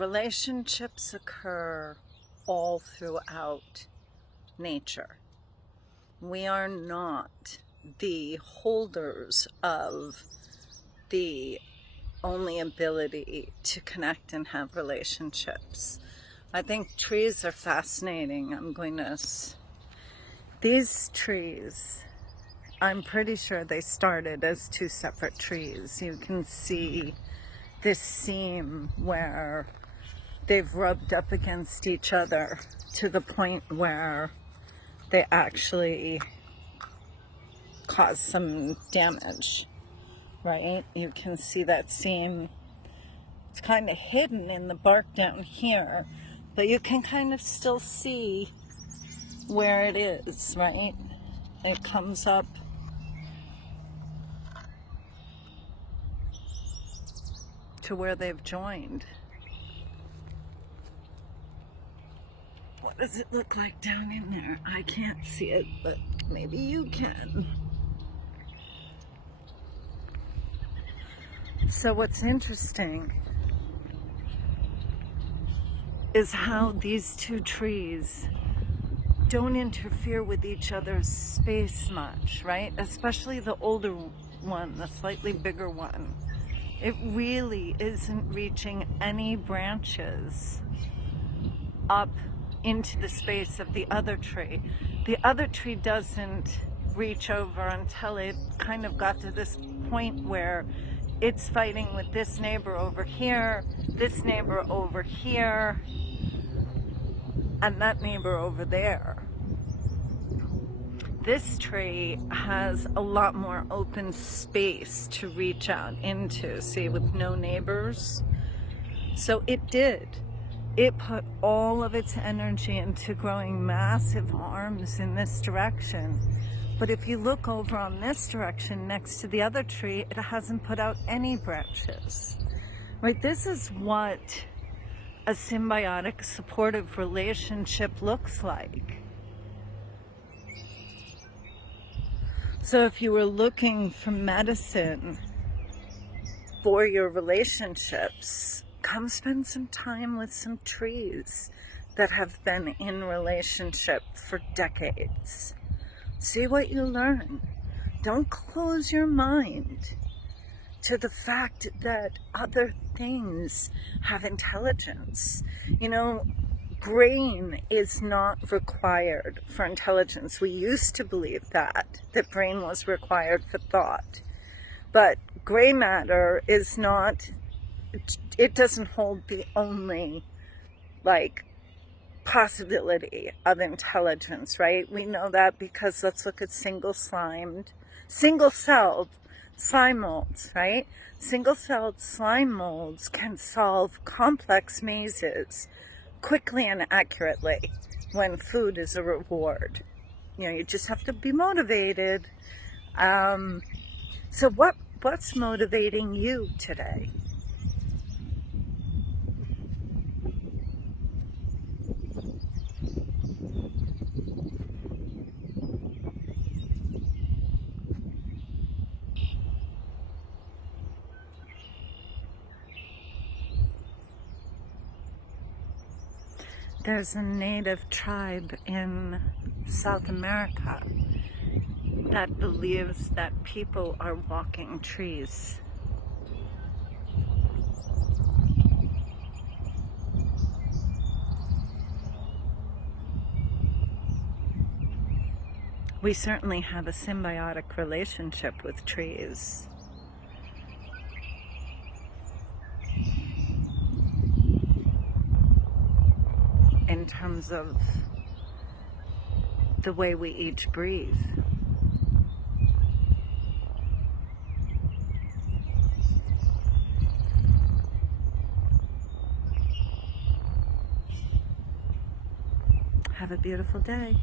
relationships occur all throughout nature. We are not the holders of the only ability to connect and have relationships. I think trees are fascinating. These trees, I'm pretty sure they started as two separate trees. You can see this seam where they've rubbed up against each other to the point where they actually cause some damage, right? You can see that seam. It's kind of hidden in the bark down here, but you can kind of still see where it is, right? It comes up to where they've joined. What does it look like down in there? I can't see it, but maybe you can. So what's interesting is how these two trees don't interfere with each other's space much, right? Especially the older one, the slightly bigger one. It really isn't reaching any branches up into the space of the other tree. The other tree doesn't reach over until it kind of got to this point where it's fighting with this neighbor over here, this neighbor over here, and that neighbor over there. This tree has a lot more open space to reach out into, see, with no neighbors. So it put all of its energy into growing massive arms in this direction. But if you look over on this direction next to the other tree, it hasn't put out any branches. Right? This is what a symbiotic supportive relationship looks like. So if you were looking for medicine for your relationships, come spend some time with some trees that have been in relationship for decades. See what you learn. Don't close your mind to the fact that other things have intelligence. You know, brain is not required for intelligence. We used to believe that brain was required for thought. But gray matter is not, it doesn't hold the only, possibility of intelligence, right? We know that because let's look at single-celled slime molds, right? Single-celled slime molds can solve complex mazes quickly and accurately when food is a reward. You know, you just have to be motivated. So what's motivating you today? There's a native tribe in South America that believes that people are walking trees. We certainly have a symbiotic relationship with trees. In terms of the way we each breathe. Have a beautiful day.